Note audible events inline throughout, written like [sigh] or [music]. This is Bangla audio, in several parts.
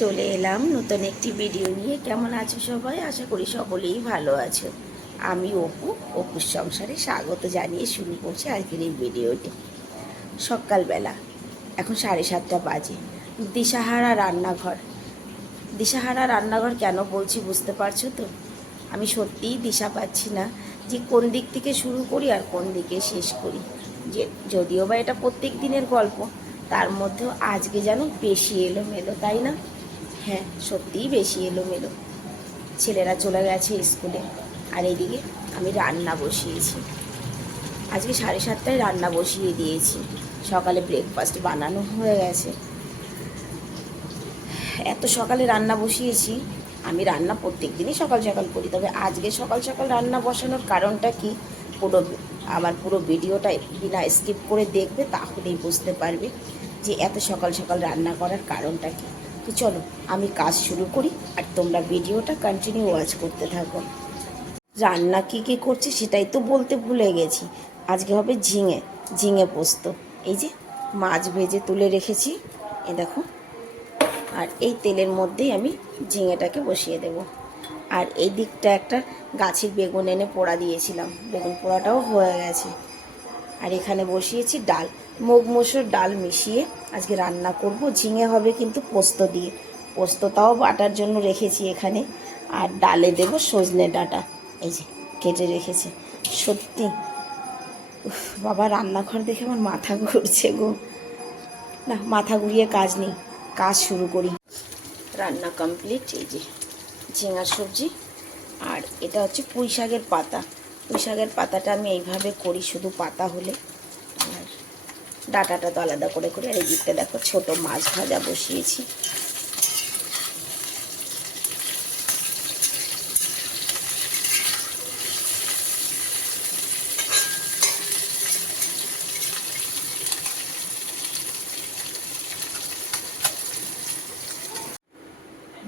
চলে এলাম নতুন একটি ভিডিও নিয়ে। কেমন আছো সবাই? আশা করি সকলেই ভালো আছো। আমি অপু, অপুর সংসারে স্বাগত জানিয়ে শুরু করছি আজকের এই ভিডিওটি সকালবেলা, এখন সাড়ে সাতটা বাজে। দিশাহারা রান্নাঘর। দিশাহারা রান্নাঘর কেন বলছি বুঝতে পারছ তো? আমি সত্যিই দিশা পাচ্ছি না যে কোন দিক থেকে শুরু করি আর কোন দিকে শেষ করি। যে যদিও বা এটা প্রত্যেক দিনের গল্প, তার মধ্যেও আজকে যেন বেশি এলোমেলো, তাই না? হ্যাঁ সত্যিই বেশি এলোমেলো। ছেলেরা চলে গেছে স্কুলে। আর এদিকে আমি রান্না বসিয়েছি। আজকে সাড়ে সাতটায় রান্না বসিয়ে দিয়েছি। সকালে ব্রেকফাস্ট বানানো হয়ে গেছে। এত সকালে রান্না বসিয়েছি, আমি রান্না প্রত্যেক দিনই সকাল সকাল করি। তবে আজকে সকাল সকাল রান্না বসানোর কারণটা কি? পুরো আমার পুরো ভিডিওটা বিনা স্কিপ করে দেখবে, তাহলেই বুঝতে পারবে যে এত সকাল সকাল রান্না করার কারণটা কি। তো চলো, আমি কাজ শুরু করি আর তোমরা ভিডিওটা কন্টিনিউ ওয়াচ করতে থাকো। রান্না কী কী করছি সেটাই তো বলতে ভুলে গেছি। আজকে হবে ঝিঙে ঝিঙে পোস্ত। এই যে মাছ ভেজে তুলে রেখেছি, এ দেখো। আর এই তেলের মধ্যেই আমি ঝিঙেটাকে বসিয়ে দেব। আর এই দিকটা একটা গাছের বেগুন এনে পোড়া দিয়েছিলাম। বেগুন পোড়াটাও হয়ে গেছে। আর এখানে বসিয়েছি ডাল। মুগ মসুর ডাল মিশিয়ে আজকে রান্না করব। ঝিঙে হবে কিন্তু পোস্ত দিয়ে। পোস্তটাও বাটার জন্য রেখেছি এখানে। আর ডালে দেব সজনে ডাঁটা। এই যে, কেটে রেখেছি। সত্যি। বাবা, রান্নাঘর দেখে আমার মাথা ঘুরছে গো। না, মাথা ঘুরিয়ে কাজ নেই। কাজ শুরু করি। রান্না কমপ্লিট। এই যে, ঝিঙার সবজি। আর এটা হচ্ছে পুঁই শাকের পাতা। পুঁই শাকের পাতাটা আমি এইভাবে করি শুধু পাতা হলে। ডাটাটা তো আলাদা করে করে আর এই দিকটা দেখো ছোট মাছ ভাজা বসিয়েছি।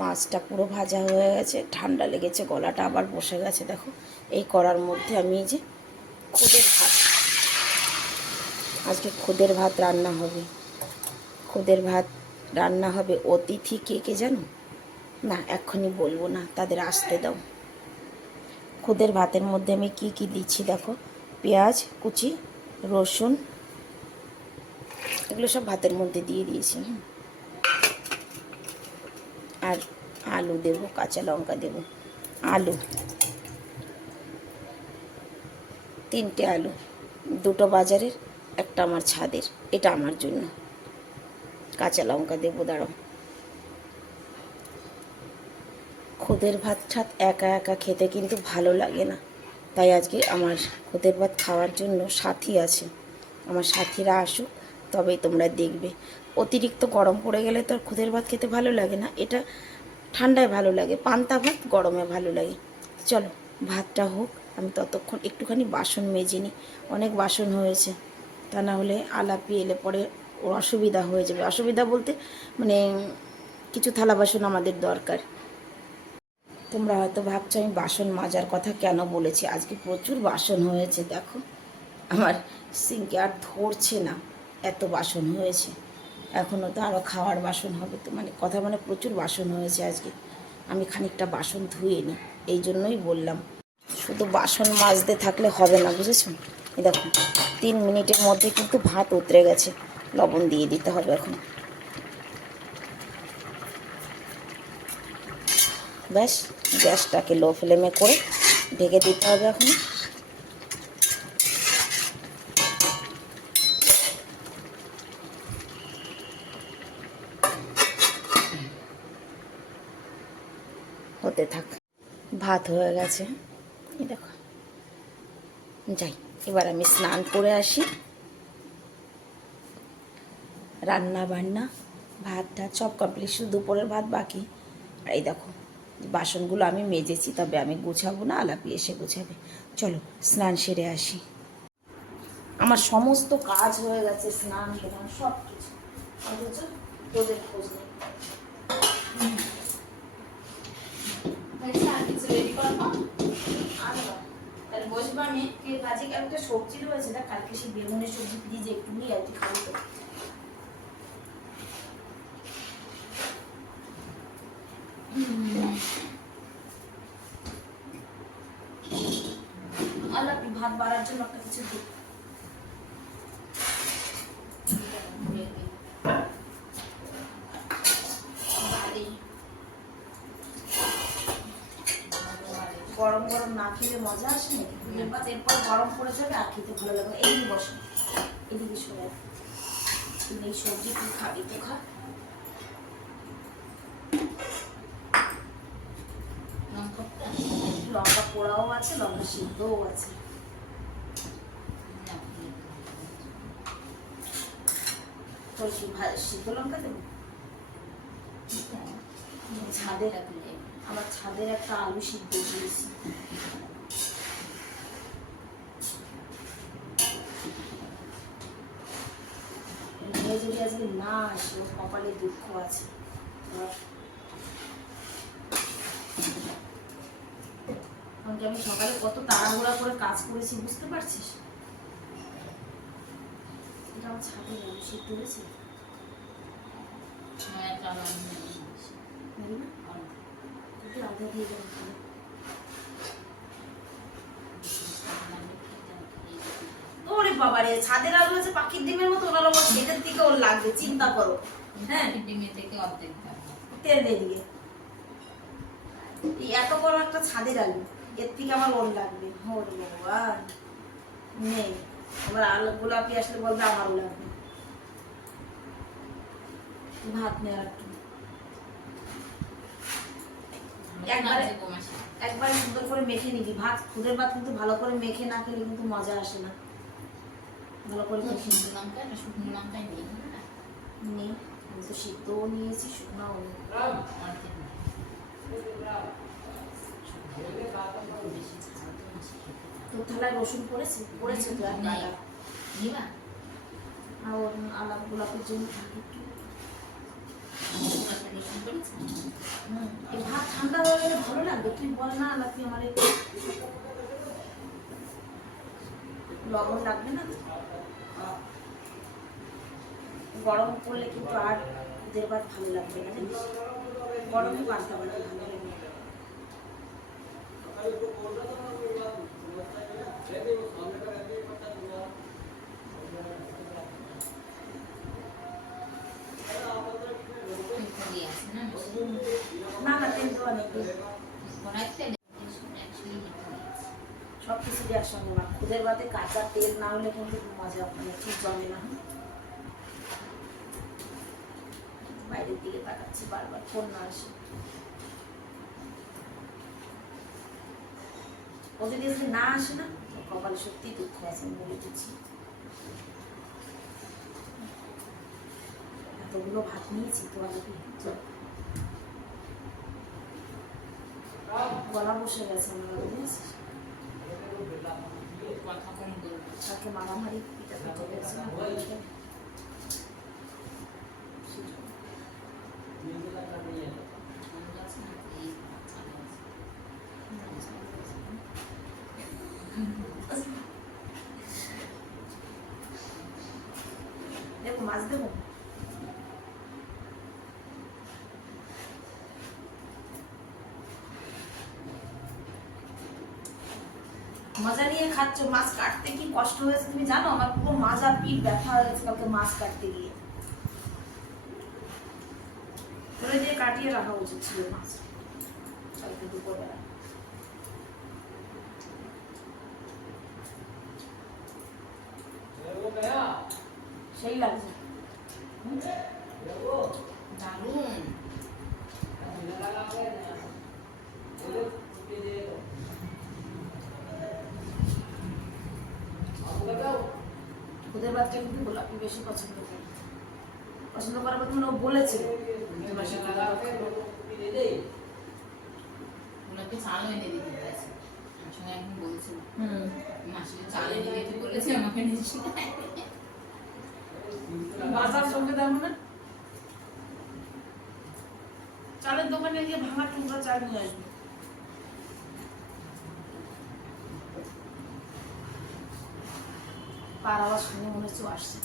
মাছটা পুরো ভাজা হয়ে গেছে, ঠান্ডা লেগেছে, গলাটা আবার বসে গেছে, দেখো। এই করার মধ্যে আমি যে খুদের ভাত আজকে খুদের ভাত রান্না হবে। খুদের ভাত রান্না হবে অতিথি কে কে জানো? না, এক্ষুনি বলব না, তাদের আসতে দাও। খুদের ভাতের মধ্যে আমি কি কি দিচ্ছি দেখো? পেঁয়াজ, কুচি, রসুন, এগুলো সব ভাতের মধ্যে দিয়ে দিয়েছি আর আলু দেব, কাঁচা লঙ্কা দেব, আলু। তিনটে আলু, দুটো বাজারের একটা আমার ছাদের। এটা আমার জন্য। কাঁচা লঙ্কা দেবো, দাঁড়াও। খুদের ভাত ঠাত একা একা খেতে কিন্তু ভালো লাগে না। তাই আজকে আমার খুদের ভাত খাওয়ার জন্য সাথী আছে। আমার সাথীরা আসুক, তবেই তোমরা দেখবে। অতিরিক্ত গরম পড়ে গেলে তো খুদের ভাত খেতে ভালো লাগে না। এটা ঠান্ডায় ভালো লাগে, পান্তা ভাত গরমে ভালো লাগে। চলো, ভাতটা হোক, আমি ততক্ষণ একটুখানি বাসন মেজে নিই। অনেক বাসন হয়েছে। তা না হলে আলাপি এলে পরে অসুবিধা হয়ে যাবে। অসুবিধা বলতে মানে কিছু থালা বাসন আমাদের দরকার। তোমরা হয়তো ভাবছ আমি বাসন মাজার কথা কেন বলেছি? আজকে প্রচুর বাসন হয়েছে, দেখো। আমার সিঙ্কে আর ধরছে না, এত বাসন হয়েছে। এখনও তো আরও খাওয়ার বাসন হবে তো মানে কথা মানে প্রচুর বাসন হয়েছে আজকে। আমি খানিকটা বাসন ধুয়ে নিই এই জন্যই বললাম। শুধু বাসন মাজতে থাকলে হবে না, বুঝেছ? দেখো, তিন মিনিটের মধ্যে কিন্তু ভাত উতরে গেছে। লবণ দিয়ে দিতে হবে এখন। ব্যাস, গ্যাসটাকে লো ফ্লেমে করে ঢেকে দিতে হবে এখন। হতে থাক। ভাত হয়ে গেছে। দেখো, যাই। এবার আমি স্নান করে আসি। রান্না বান্না, ভাত টাত সব কমপ্লিট শুধু দুপুরের ভাত বাকি। এই দেখো, বাসনগুলো আমি মেজেছি, তবে আমি গুছাবো না, আলাপি এসে গুছাবে। চলো, স্নান সেরে আসি। আমার সমস্ত কাজ হয়ে গেছে, স্নান সব কিছু তোদের খোঁজ নেই। কে কাজে একটা সবজি রয়েছে না কালকে সেই বেগুনের সবজি ফ্রিজে একটু নিয়ে আর কি খাব। ভাত বাড়ার জন্য একটা কিছু দিই বাড়ি। গরম গরম না খেলে মজা আসে? নাকি এরপর গরম পড়ে যাবে আর খেতে ভালো লাগবে এইদিকে বসে। এদিকে সরে। তুই এই সবজি তুই খাবি তো খা। লঙ্কা পোড়াও আছে, লঙ্কা সিদ্ধও আছে। সিদ্ধ লঙ্কা দেবো? ছাদের আমার ছাদের একটা আলু সিদ্ধ দিয়েছি যদি আজকে না আসে ওর কপালে দুঃখ আছে। এবার কি আমি সকালে কত তাড়াহুড়া করে কাজ করেছি বুঝতে পারছিস? এটা আমার ছাদে আলু সিদ্ধ হয়েছে? মেরি না একটু আদা দিয়ে দেবো তাহলে। ওরে বাবা রে ছাদের আলু আছে পাখির ডিমের মতো ওনার সেটার দিকে ওর লাগবে চিন্তা করো। হ্যাঁ? তেল দিয়ে দিয়ে এই এত বড় একটা ছাদের আলু এর থেকে আমার ওর লাগবে। ওরে ভগবান নেই। আবার আলু গোলাপি আসলে বলবে আমারও লাগবে। ভাত নেই একবার সুন্দর করে মেখে নিবি। ভাত খুদের ভাত কিন্তু ভালো করে মেখে না খেলে কিন্তু মজা আসে না। ভালো করে নেই। আমি তো সিদ্ধও নিয়েছি শুকনাও নেই। তোর থালায় রসুন পড়েছে? পড়েছে তো আর আলাপ গোলাপের জন্য থাকে একটু। ভাত ঠান্ডা হয়ে ভালো লাগবে তুই বল না আমার লবণ লাগবে না গরম করলে কিন্তু আর ভাত ভালো লাগবে না, জানিস? গরমই পাল্টা পাল্টা ভালো লাগবে না না তেল দেওয়া নেই সব মা খুদের কাঁচা তেল না হলে কিন্তু মজা মানে ঠিক না। বাইরের দিকে তাকাচ্ছি বারবার, ফোন না আসে। ও যদি না আসে না কপালে সত্যি দুঃখ আছে আমি বলে দিচ্ছি। এতগুলো ভাত নিয়েছি তো আগে গলা বসে গেছে আমার তাকে মারামারি পিটা দেখো মাছ দেবো? মজা নিয়ে খাচ্ছ মাছ কাটতে কি কষ্ট হয়েছে তুমি জানো? আমার পুরো মাজা পিঠ ব্যথা হয়ে গেছে কালকে মাছ কাটতে গিয়ে। ধরে দিয়ে কাটিয়ে রাখা উচিত ছিল মাছ। কালকে দুপুরবেলা সেই লাগছে। দারুণ। খুদের বাচ্চা কিন্তু গোলাপি বেশি পছন্দ করে। পছন্দ করার কথা মানে ও বলেছে। ওনাকে চালও এনে দিতে বলেছে। আমার সঙ্গে এখন বলছিল মাসিকে চাল এনে দিতে বলেছে আমাকে নিয়েছি বাজার সঙ্গে দাম না চালের দোকানে গিয়ে ভাঙা টুকরা চাল নিয়ে আসবে। পার আওয়াজ শুনে মনে হচ্ছে আসছে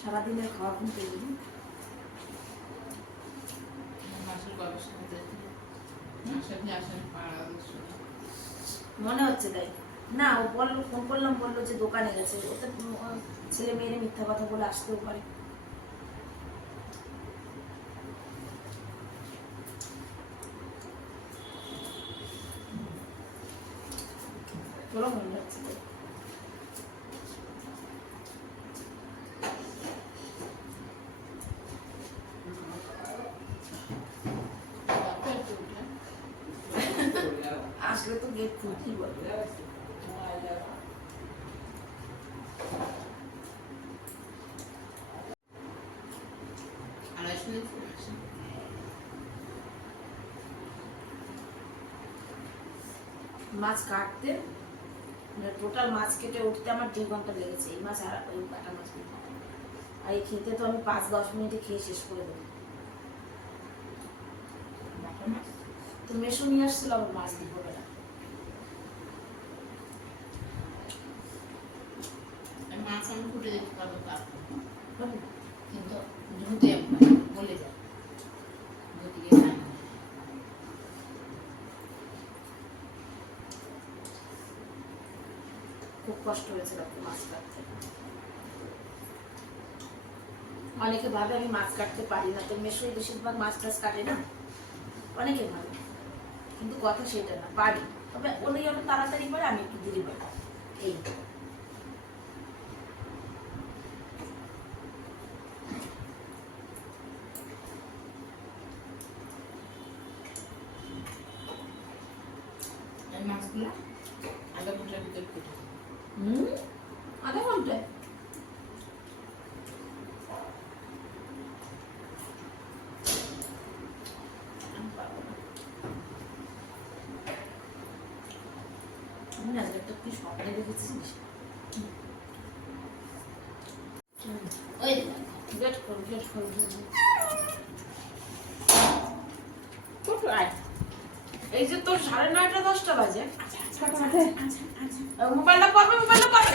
সারাদিনের খাওয়া ঘুম তৈরি পাড়া মনে হচ্ছে তাই। না ও বলল ফোন করলাম বলল যে দোকানে গেছে। ওতে ছেলে মেয়েরে মিথ্যা কথা বলে আসতেও পারে। তোরও মনে হচ্ছে আসলে তো গেট খুলতেই বলবে আড়াইশো দিন মাছ কাটতে টোটাল মাছ কেটে উঠতে আমার দুই ঘণ্টা লেগেছে। এই মাছ আর ওই কাটা মাছ আর এই খেতে তো আমি পাঁচ দশ মিনিটে খেয়ে শেষ করে দেবো। তো মেশো নিয়ে আসছিল আবার মাছ দুপুরবেলা আর মাছ আমি ফুটে দেখতে পারব কিন্তু ধুতে বলে যায় ধুতে গিয়ে খায় না। খুব কষ্ট হয়েছে রাত্রে মাছ কাটতে অনেকে ভাবে আমি মাছ কাটতে পারি না, তো মেশোই বেশিরভাগ মাছ টাছ কাটে না। অনেকে ভাবে। কিন্তু কথা সেটা না, পারি। তবে উনি যত তাড়াতাড়ি পারে আমি একটু দেরি পারি। এই মাছগুলো আধা ঘণ্টার ভিতরে ফুটে যায়। হুম আধা ঘন্টায় আমি পারব না। এই যে তোর সাড়ে নয়টা দশটা বাজে মোবাইলটা করবে মোবাইলটা করবে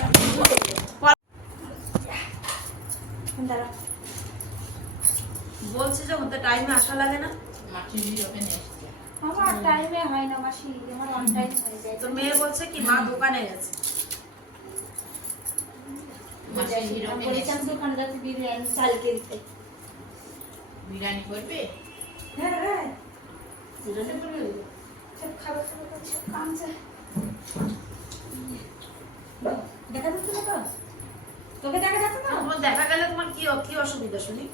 বলছি যে টাইমে আসা লাগে না ভিডিওতে নিয়ে এসেছে। আমার টাইমে হয় না মাসি আমার অন টাইম হয়ে যায়। তো মেয়ে বলছে কি মা দোকানে গেছে। বিরিয়ানি চাল কিনতে। বিরিয়ানি করবে? হ্যাঁ হ্যাঁ। বিরিয়ানি করবি? সব খাবার খাবার সব কামছে দেখা যাচ্ছে না তো? তোকে দেখা যাচ্ছে না? তোমার দেখা গেলে তোমার কি কি অসুবিধা শুনি?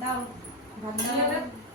দাও।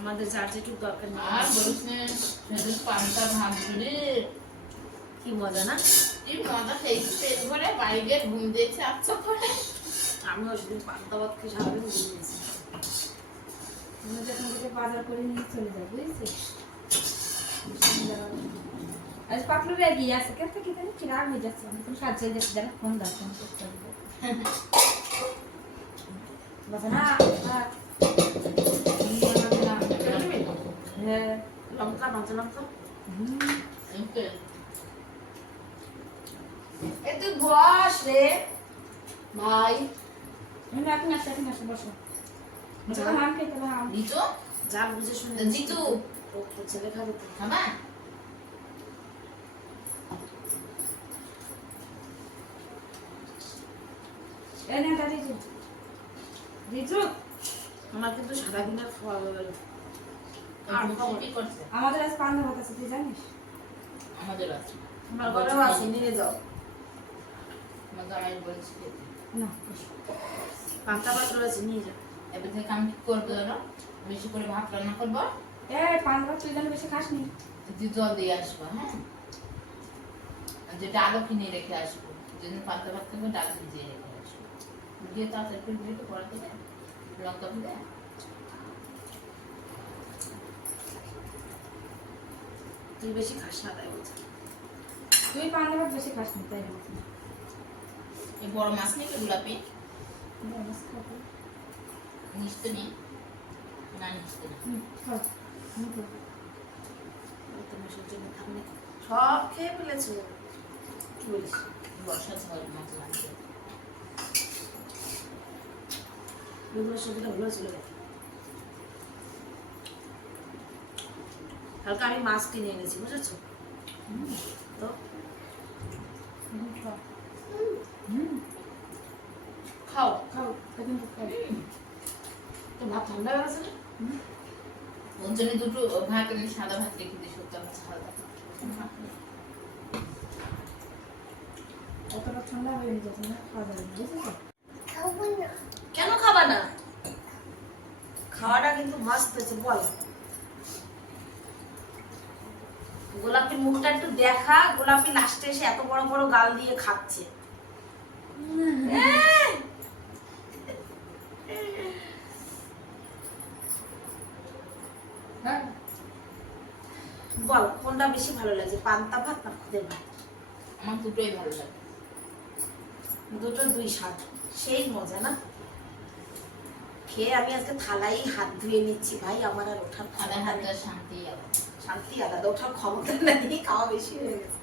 আমাদের যার যেটুকু দরকার নেই। কি মজা না? কি মজা পেট ভরে, বাড়ি গিয়ে ঘুম দিয়েছে আচ্ছা করে। সেদিন পান্তা ভাত খেয়ে সারাদিন ঘুমিয়েছি আমরা যখন থেকে বাজার করে নিয়ে চলে যাই বুঝছিস? আজ পাতলু রে গিয়ে আছে কেন থেকে কেন? কি রাগ হয়ে যাচ্ছে আমি তো সাহায্য যাচ্ছে যারা ফোন দাও ফোন করতে হবে। [laughs] বাবা না হ্যাঁ লঙ্কা কাঁচা লঙ্কা হুম এমকে। এ তুই বস রে ভাই এখন এখন বসো নিচু? যা বুঝে জিতু। ছেলে খাবে খাবা? দাদি আমার কিন্তু সারাদিনের খাওয়া হয়ে গেল আর কি করছে? আমাদের আজ ভাত আছে তুই জানিস? আমাদের আছে। আমার ঘরেও আছে নিয়ে যাও। আমার জামাই বলছে খেতে। না। পান্তা ভাত রয়েছে নিয়ে যাও এবার থেকে আমি কি করব জানো? বেশি করে ভাত রান্না করব? এ পান্তা ভাত তুই বেশি জল দিয়ে আসব হ্যাঁ? আর যে ডালও কিনে রেখে আসব। যেদিন পান্তা ভাত খাব ডাল ভিজিয়ে রেখে আসব। দিয়ে তাড়াতাড়ি করে দিয়ে লঙ্কা দিয়ে তুই বেশি খাস না তাই বলছি। তুই পান্তা ভাত বেশি খাস না তাই বলছি। এই বড় মাছ নেই গোলাপি ব্যাস, খাব। মিষ্টি নেই না মিষ্টি না। হুম, খাও। হুম, খাও। তোমার থাকলে সব খেয়ে ফেলেছো? কি বলিস? বর্ষা ঝড় মাছ লাগবে। সবজিটা ভালো গেছে কালকে আমি মাছ কিনে এনেছি বুঝেছ? তো? খাও। খাও তো খাও। তো ভাত ঠান্ডা হয়ে গেছে না? ওর জন্য দুটো ভাত আমি সাদা ভাত রেখে দিই সত্য হালকা অতটা ঠান্ডা হয়ে যাচ্ছে না? খাওয়া যাবে বুঝেছ? কেন খাবা না? খাওয়াটা কিন্তু মাস্ত হয়েছে বল। গোলাপির মুখটা একটু দেখা গোলাপি লাস্টে এসে এত বড় বড় গাল দিয়ে খাচ্ছে। হ্যাঁ। বল কোনটা বেশি ভালো লাগছে পান্তা ভাত না খুদের ভাত? আমার দুটোই ভালো লাগে। দুটো দুই স্বাদ সেই মজা না? খেয়ে আমি আজকে থালাই হাত ধুয়ে নিচ্ছি ভাই আমার আর ওঠার আধা হাত। শান্তি আবার শান্তি আলাদা ওঠার ক্ষমতা নেই খাওয়া বেশি হয়ে গেছে।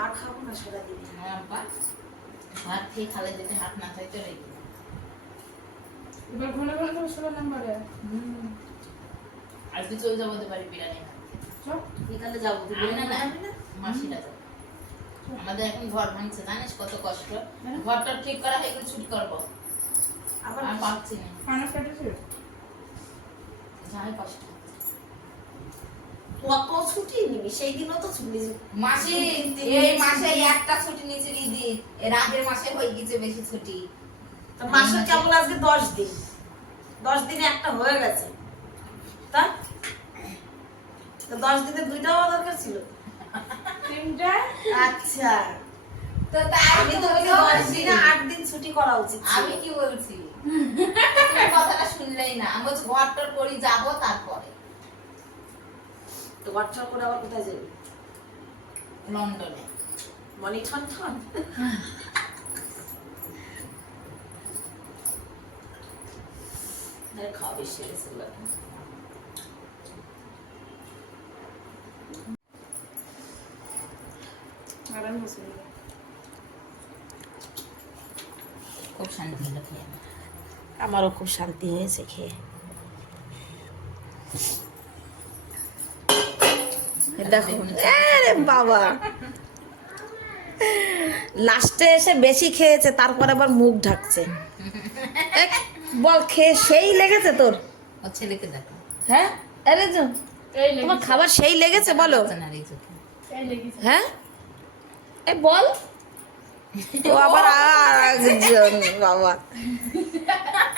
আর খাব না সারাদিন আমার আব্বা ভাত খেয়ে খালে যেতে হাত না চাইতে রেখে এবার ঘন ঘন তুমি ষোলো নম্বরে আজকে চলে যাব তো বাড়ি বিরিয়ানি খাতে। সব বিকালে যাব তুই বিরিয়ানি না। মাসিরা যাবে। আমাদের এখন ঘর ভাঙছে জানিস কত কষ্ট? হ্যাঁ। ঘরটা ঠিক করা হয়ে গেলে ছুটি করব। আবার আর পাচ্ছি না। ফানা কেটেছে যাই কষ্ট কত ছুটি নিবি? সেই দিনও তো ছুটি মাসে এই মাসে একটা ছুটি নিয়েছে দিদি। এর আগের মাসে হয়ে গেছে বেশি ছুটি। তো মাসের কেবল আজকে দশ দিন। দশ দিনে একটা হয়ে গেছে। তা? দশ দিনে দুইটাও দরকার ছিল। তিনটা? আচ্ছা। তো আমি তো দশ দিনে আট দিন ছুটি করা উচিত আমি কি বলছি? কথাটা শুনলেই না। আমি বলছি ঘরটার করি যাব তারপরে। তো হোয়াটসঅ্যাপ করে আবার কোথায় যাবি? লন্ডনে। মনি খাওয়া বেশি গেছে বসে রইলাম। খুব শান্তি হলো খেয়ে। আমারও খুব শান্তি হয়েছে খেয়ে। দেখো আরে বাবা। লাস্টে এসে বেশি খেয়েছে তারপর আবার মুখ ঢাকছে। বল খেয়ে সেই লেগেছে তোর? ছেলেকে দেখো। হ্যাঁ? আরে তোমার খাবার সেই লেগেছে বলো। হ্যাঁ? এ বল। ও আবার আর একজন বাবা।